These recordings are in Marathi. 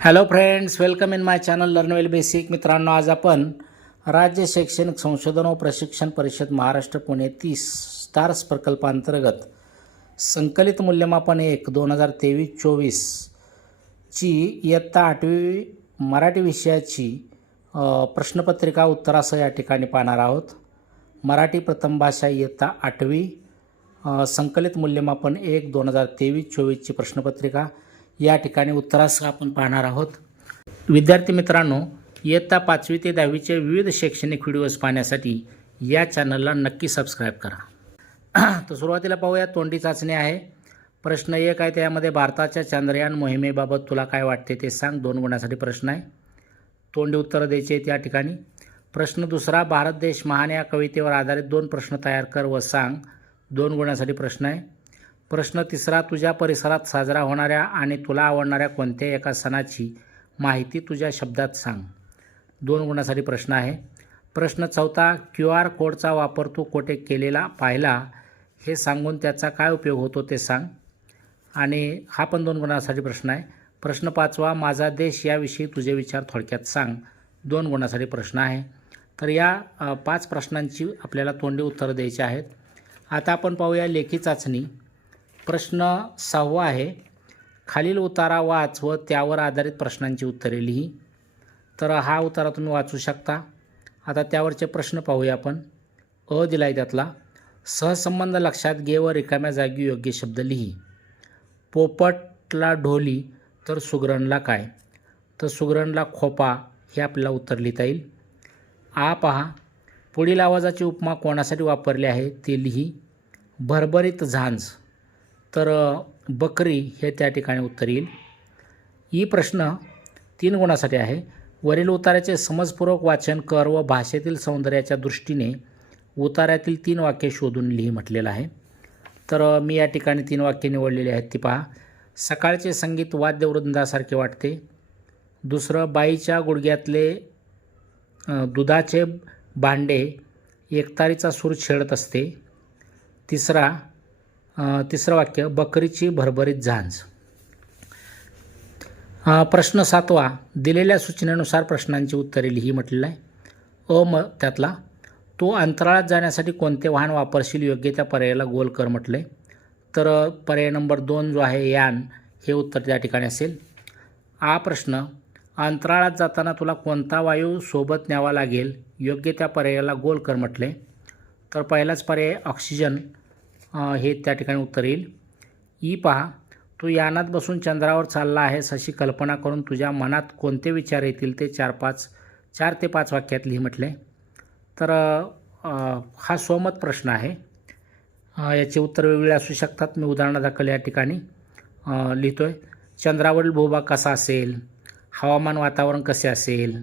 Hello friends, welcome in my channel learn well basic. मित्रांनो, आज आपण राज्य शैक्षणिक संशोधन व प्रशिक्षण परिषद महाराष्ट्र पुणे 30 स्टार्स प्रकल्पांतर्गत संकलित मूल्यमापन 1 2023-24 ची इयत्ता 8वी मराठी विषयाची प्रश्नपत्रिका उत्तरासह या ठिकाणी पाहणार आहोत. मराठी प्रथम भाषा इयत्ता 8वी संकलित मूल्यमापन 1 2023-24 ची प्रश्नपत्रिका या ठिकाणी उत्तरासह आपण पाहणार आहोत. विद्यार्थी मित्रांनो, इयत्ता 5वी ते 10वीचे विविध शैक्षणिक व्हिडिओज पाहण्यासाठी या चॅनलला नक्की सबस्क्राईब करा. तर सुरुवातीला पाहूया. तोंडी चाचणी आहे. प्रश्न 1 आहे, त्यामध्ये भारताच्या चांद्रयान मोहिमेबाबत तुला काय वाटते ते सांग. 2 गुणासाठी प्रश्न आहे. तोंडी उत्तरं द्यायची आहेत या ठिकाणी. प्रश्न 2, भारत देश महान या कवितेवर आधारित 2 प्रश्न तयार कर व सांग. 2 गुणासाठी प्रश्न आहे. प्रश्न 3, तुझ्या परिसरात साजरा होणाऱ्या आणि तुला आवडणाऱ्या कोणत्याही एका सणाची माहिती तुझ्या शब्दात सांग. 2 गुणासाठी प्रश्न आहे. प्रश्न 4, QR कोडचा वापर तू कोठे केलेला पाहिला हे सांगून त्याचा काय उपयोग होतो ते सांग. आणि हा पण 2 गुणासाठी प्रश्न आहे. प्रश्न 5, माझा देश याविषयी तुझे विचार थोडक्यात सांग. 2 गुणासाठी प्रश्न आहे. तर या 5 प्रश्नांची आपल्याला तोंडी उत्तरं द्यायची आहेत. आता आपण पाहूया लेखी चाचणी. प्रश्न 6 आहे, खालील उतारा वाच व त्यावर आधारित प्रश्नांची उत्तरे लिही. तर हा उतारा तुम्ही वाचू शकता. आता त्यावरचे प्रश्न पाहूया आपण. दिला आहे त्यातला, सहसंबंध लक्षात घे व रिकाम्या जागी योग्य शब्द लिही. पोपटला ढोली तर सुगरणला काय? तर सुगरणला खोपा हे आपल्याला उत्तर लिहिता येईल. पहा, पुढील आवाजाची उपमा कोणासाठी वापरली आहे ते लिही. भरभरीत झांज तर बकरी हे त्या ठिकाणी उत्तर येईल. प्रश्न 3 गुणासाठी आहे. वरील उतार्याचे समजपूर्वक वाचन कर व भाषेतील सौंदर्याच्या दृष्टीने उतार्यातील 3 वाक्ये शोधून लिही म्हटलेलं आहे. तर मी या ठिकाणी 3 वाक्ये निवडलेली आहेत. ती पहा. सकाळचे संगीत वाद्यवृंदासारखे वाटते. 2, बाईच्या गुडघ्यातले दुधाचे भांडे एकतारीचा सूर छेडत असते. 3रं वाक्य, बकरीची भरभरीत झांज. प्रश्न 7, दिलेल्या सूचनेनुसार प्रश्नांची उत्तरे लिही म्हटलेलं आहे. त्यातला, तो अंतराळात जाण्यासाठी कोणते वाहन वापरशील, योग्य त्या पर्यायाला गोल कर म्हटले. तर पर्याय नंबर 2 जो आहे यान हे उत्तर त्या ठिकाणी असेल. प्रश्न, अंतराळात जाताना तुला कोणता वायू सोबत न्यावा लागेल, योग्य त्या पर्यायाला गोल कर म्हटले. तर पहिलाच पर्याय ऑक्सिजन हे त्या ठिकाणी उत्तर येईल. पहा, तू यानात बसून चंद्रावर चालला आहेस अशी कल्पना करून तुझ्या मनात कोणते विचार येतील ते 4 ते 5 वाक्यात लिही म्हटले. तर हा स्वमत प्रश्न आहे. याचे उत्तर वेगवेगळे असू शकतात. मी उदाहरणादाखल या ठिकाणी लिहितो आहे. चंद्रावरील भूभाग कसा असेल, हवामान वातावरण कसे असेल,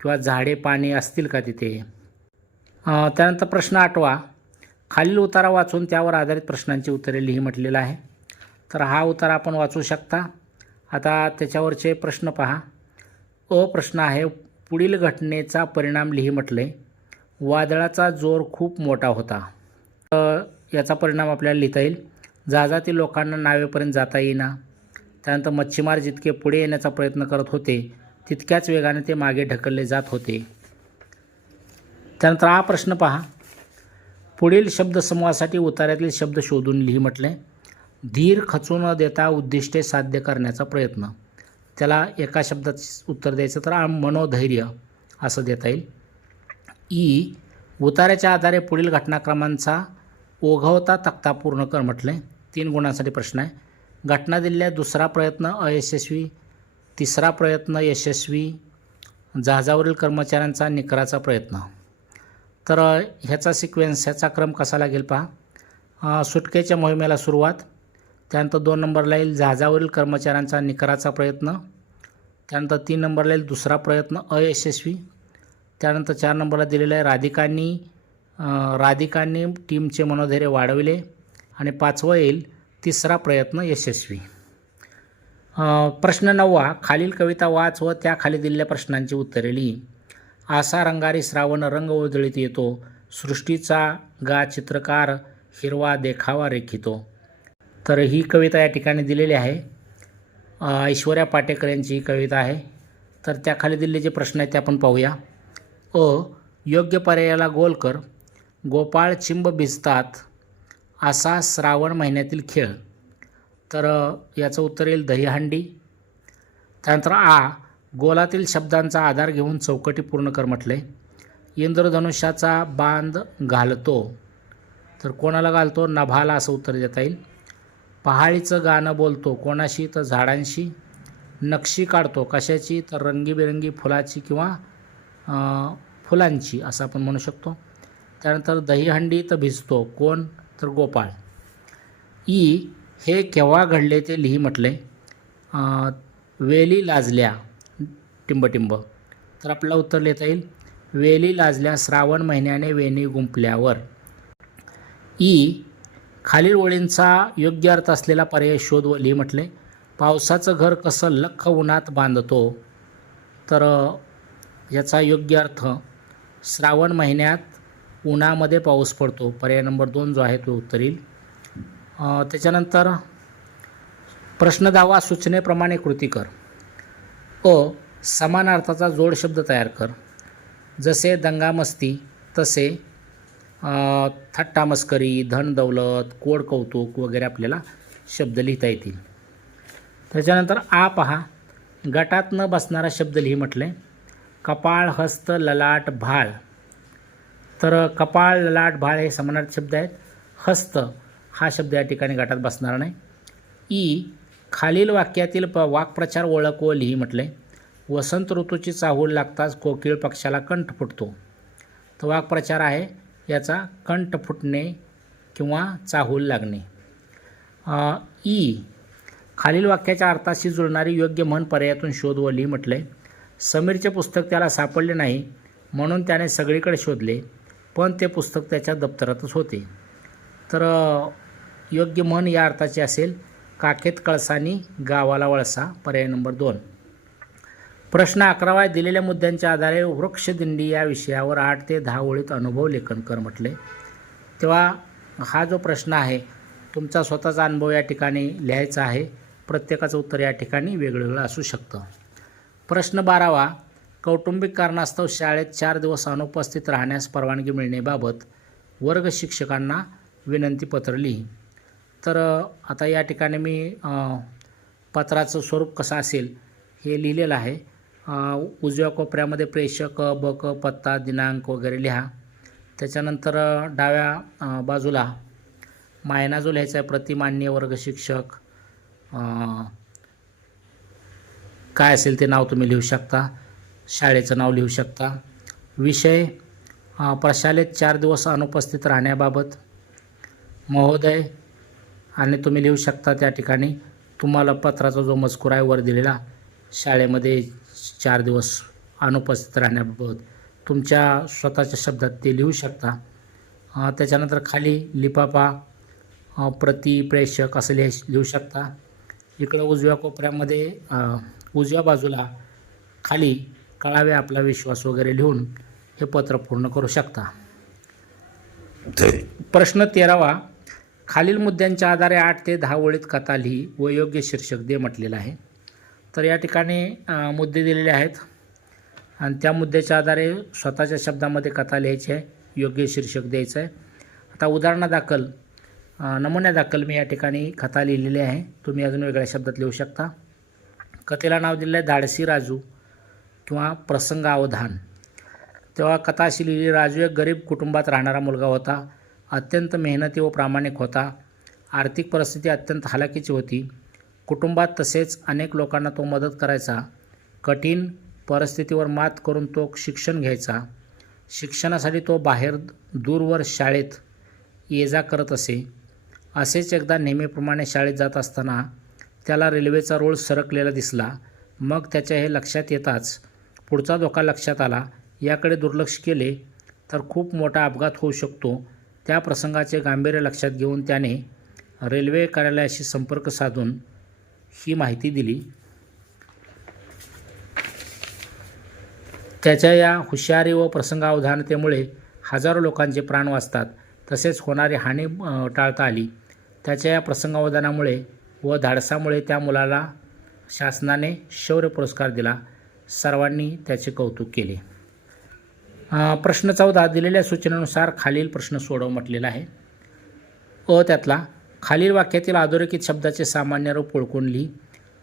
किंवा झाडे पाणी असतील का तिथे. त्यानंतर प्रश्न 8, खालील उतारा वाचून त्यावर आधारित प्रश्नांची उत्तरे लिही म्हटलेलं आहे. तर हा उतारा आपण वाचू शकता. आता त्याच्यावरचे प्रश्न पहा. प्रश्न आहे, पुढील घटनेचा परिणाम लिही म्हटले. वादळाचा जोर खूप मोठा होता. याचा परिणाम आपल्याला लिहिता येईल. जहाजातील लोकांना नावेपर्यंत जाता येईना. त्यानंतर मच्छीमार जितके पुढे येण्याचा प्रयत्न करत होते तितक्याच वेगाने ते मागे ढकलले जात होते. त्यानंतर हा प्रश्न पहा. पुढील शब्दसमूहासाठी उतार्यातील शब्द शोधून लिही म्हटले. धीर खचू न देता उद्दिष्टे साध्य करण्याचा प्रयत्न. त्याला एका शब्दात उत्तर द्यायचं तर मनोधैर्य असं देता येईल. उतार्याच्या आधारे पुढील घटनाक्रमांचा ओघवता तक्ता पूर्ण कर म्हटले. 3 गुणांसाठी प्रश्न आहे. घटना दिलेल्या 2रा प्रयत्न अयशस्वी, 3रा प्रयत्न यशस्वी, जहाजावरील कर्मचाऱ्यांचा निकराचा प्रयत्न. तर ह्याचा सिक्वेन्स, ह्याचा क्रम कसा लागेल पहा. सुटकेच्या मोहिमेला सुरुवात, त्यानंतर 2 नंबरला येईल जहाजावरील कर्मचाऱ्यांचा निकराचा प्रयत्न, त्यानंतर 3 नंबरला येईल 2रा प्रयत्न अयशस्वी, त्यानंतर 4 नंबरला दिलेलं आहे राधिकांनी टीमचे मनोधैर्य वाढविले, आणि 5वं येईल 3रा प्रयत्न यशस्वी. प्रश्न 9, खालील कविता वाच व त्याखाली दिलेल्या प्रश्नांची उत्तरे लिही. आसा रंगारी श्रावण रंग उधळीत येतो, सृष्टीचा गा चित्रकार हिरवा देखावा रेखितो. तर ही कविता या ठिकाणी दिलेली आहे. ऐश्वर्या पाटेकर यांची ही कविता आहे. तर त्याखाली दिलेले जे प्रश्न आहेत ते आपण पाहूया. योग्य पर्यायाला गोल कर. गोपाळ चिंब भिजतात असा श्रावण महिन्यातील खेळ. तर याचं उत्तर येईल दहीहंडी. त्यानंतर गोलातील शब्दांचा आधार घेऊन चौकटी पूर्ण कर म्हटले. इंद्रधनुष्याचा बांध घालतो. तर कोणाला घालतो? नभाला असं उत्तर देता येईल. पहाडीचं गाणं बोलतो कोणाशी? तर झाडांशी. नक्षी काढतो कशाची? तर रंगीबेरंगी फुलाची किंवा फुलांची असं आपण म्हणू शकतो. त्यानंतर दहीहंडी तर भिजतो कोण? तर गोपाळ. हे केव्हा घडले ते लिही म्हटले. वेली लाजल्या टिंबटिंब. तर आपल्याला उत्तर लिहिता येईल वेली लाजल्या श्रावण महिन्याने वेणी गुंपल्यावर. खालील ओळींचा योग्य अर्थ असलेला पर्याय शोध व लिही म्हटले. पावसाचं घर कसं लख्ख उन्हात बांधतो. तर याचा योग्य अर्थ श्रावण महिन्यात उन्हामध्ये पाऊस पडतो. पर्याय नंबर 2 जो आहे तो उत्तर येईल. त्याच्यानंतर प्रश्न 10 सूचनेप्रमाणे कृती कर. समान अर्थाचा जोड शब्द तयार कर. जसे दंगामस्ती तसे थट्टा मस्करी, धन दौलत, कोड कौतुक वगैरे आपल्याला शब्द लिहिता येतील. त्याच्यानंतर पहा गटात न बसणारा शब्द लिही म्हटले. कपाळ, हस्त, ललाट, भाळ. तर कपाळ, ललाट, भाळ हे समानार्थी शब्द आहेत. हस्त हा शब्द या ठिकाणी गटात बसणार नाही. खालील वाक्यातील वाक्प्रचार ओळख व लिही म्हटले. वसंत ऋतूची चाहूल लागताच कोकिळ पक्षाला कंठ फुटतो. तर वाक्प्रचार आहे याचा कंठ फुटणे किंवा चाहूल लागणे. खालील वाक्याच्या अर्थाशी जुळणारी योग्य म्हण पर्यायातून शोध व लिही म्हटले. समीरचे पुस्तक त्याला सापडले नाही म्हणून त्याने सगळीकडे शोधले पण ते पुस्तक त्याच्या दप्तरातच होते. तर योग्य म्हण या अर्थाची असेल काखेत कळसानी गावाला वळसा. पर्याय नंबर 2. प्रश्न 11 दिलेल्या मुद्द्यांच्या आधारे वृक्षदिंडी या विषयावर 8 ते 10 ओळीत अनुभव लेखन कर म्हटले. तेव्हा हा जो प्रश्न आहे तुमचा स्वतःचा अनुभव या ठिकाणी लिहायचा आहे. प्रत्येकाचं उत्तर या ठिकाणी वेगवेगळं असू शकतं. प्रश्न 12 कौटुंबिक कारणास्तव शाळेत 4 दिवस अनुपस्थित राहण्यास परवानगी मिळण्याबाबत वर्ग शिक्षकांना विनंतीपत्र लिही. तर आता या ठिकाणी मी पत्राचं स्वरूप कसं असेल हे लिहिलेलं आहे. उजव्या कोपऱ्यामध्ये प्रेषक, बक, पत्ता, दिनांक वगैरे लिहा. त्याच्यानंतर डाव्या बाजूला मायना जो लिहायचा आहे प्रतिमान्य वर्ग शिक्षक काय असेल ते नाव तुम्ही लिहू शकता. शाळेचं नाव लिहू शकता. विषय प्रशालेत 4 दिवस अनुपस्थित राहण्याबाबत महोदय आणि तुम्ही लिहू शकता त्या ठिकाणी तुम्हाला पत्राचा जो मजकूर आहे वर दिलेला शाळेमध्ये 4 दिवस अनुपस्थित राहण्याबाबत तुमच्या स्वतःच्या शब्दात ते लिहू शकता. त्याच्यानंतर खाली लिफाफा, प्रति, प्रेषक असं लिहू शकता. इकडं उजव्या कोपऱ्यामध्ये उजव्या बाजूला खाली कळावे आपला विश्वास वगैरे लिहून हे पत्र पूर्ण करू शकता. प्रश्न 13 खालील मुद्द्यांच्या आधारे 8 ते 10 ओळीत कथा लिही व योग्य शीर्षक दे म्हटलेलं आहे. तर या ठिकाणी मुद्दे दिलेले आहेत आणि त्या मुद्द्याच्या आधारे स्वतःच्या शब्दामध्ये कथा लिहायची आहे, योग्य शीर्षक द्यायचं आहे. आता उदाहरणादाखल नमुन्यादाखल मी या ठिकाणी कथा लिहिलेली आहे. तुम्ही अजून वेगळ्या शब्दात लिहू शकता. कथेला नाव दिलं आहे धाडसी राजू किंवा प्रसंगावधान. तेव्हा कथा अशी लिहिली. राजू एक गरीब कुटुंबात राहणारा मुलगा होता. अत्यंत मेहनती व प्रामाणिक होता. आर्थिक परिस्थिती अत्यंत हलाखीची होती. कुटुंबात तसेच अनेक लोकांना तो मदत करायचा. कठीण परिस्थितीवर मात करून तो शिक्षण घ्यायचा. शिक्षणासाठी तो बाहेर दूरवर शाळेत ये जा करत असे. असेच एकदा नेहमीप्रमाणे शाळेत जात असताना त्याला रेल्वेचा रूळ सरकलेला दिसला. मग त्याच्या हे लक्षात येताच पुढचा धोका लक्षात आला. याकडे दुर्लक्ष केले तर खूप मोठा अपघात होऊ शकतो. त्या प्रसंगाचे गांभीर्य लक्षात घेऊन त्याने रेल्वे कार्यालयाशी संपर्क साधून ही माहिती दिली. त्याच्या या हुशारी व प्रसंगावधानतेमुळे हजारो लोकांचे प्राण वाचतात. तसेच होणारी हानी टाळता आली. त्याच्या या प्रसंगावधानामुळे व धाडसामुळे त्या मुलाला शासनाने शौर्य पुरस्कार दिला. सर्वांनी त्याचे कौतुक केले. प्रश्न 14 दिलेल्या सूचनेनुसार खालील प्रश्न सोडव म्हटलेला आहे. त्यातला खालील वाक्यातील अधोरेखित शब्दाचे सामान्य रूप ओळखून लिही.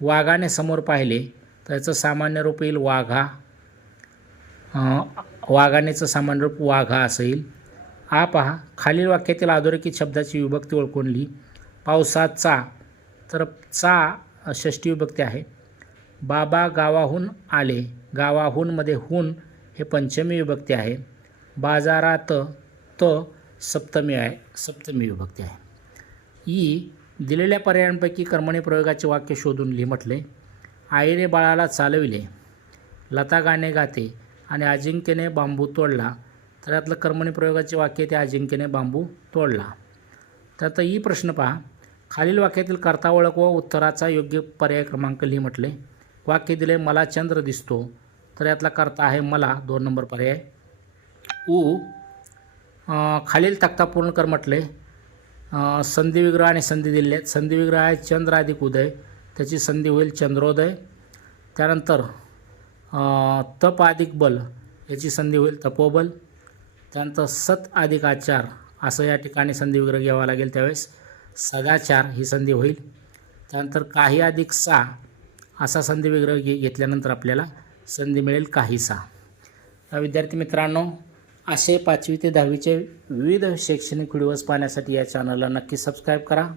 वाघाने समोर पाहिले तर याचं सामान्य रूप येईल वाघा. वाघानेचं सामान्य रूप वाघा असं येईल. पहा खालील वाक्यातील अधोरेखित शब्दाची विभक्ती ओळखून लिही. पावसाचा तर चा षष्टी विभक्ती आहे. बाबा गावाहून आले, गावाहून हून हे पंचमी विभक्ती आहे. बाजारात त सप्तमी विभक्ती आहे. दिलेल्या पर्यायांपैकी कर्मणी प्रयोगाचे वाक्य शोधून लिही म्हटले. आईने बाळाला चालविले, लता गाणे गाते आणि अजिंक्यने बांबू तोडला. तर यातलं कर्मणी प्रयोगाचे वाक्य ते अजिंक्यने बांबू तोडला. तर प्रश्न पहा. खालील वाक्यातील कर्ता ओळख व उत्तराचा योग्य पर्याय क्रमांक लिही म्हटले. वाक्य दिले मला चंद्र दिसतो. तर यातला कर्ता आहे मला, 2 नंबर पर्याय. खालील तक्ता पूर्ण कर म्हटले. संधी विग्रह आणि संधी दिले आहेत. संधी विग्रह आहे चंद्र अधिक उदय, त्याची संधी होईल चंद्रोदय. त्यानंतर तप अधिक बल, याची संधी होईल तपोबल. त्यानंतर सत अधिक आचार असं या ठिकाणी संधी विग्रह घ्यावा लागेल, त्यावेळेस सदाचार ही संधी होईल. त्यानंतर काही अधिक सा असा संधी विग्रह घेतल्यानंतर आपल्याला संधी मिळेल काहीसा. विद्यार्थी मित्रांनो, असे 5वी ते 10वीचे विविध शैक्षणिक व्हिडिओज पाहण्यासाठी या चॅनलला नक्की सबस्क्राईब करा.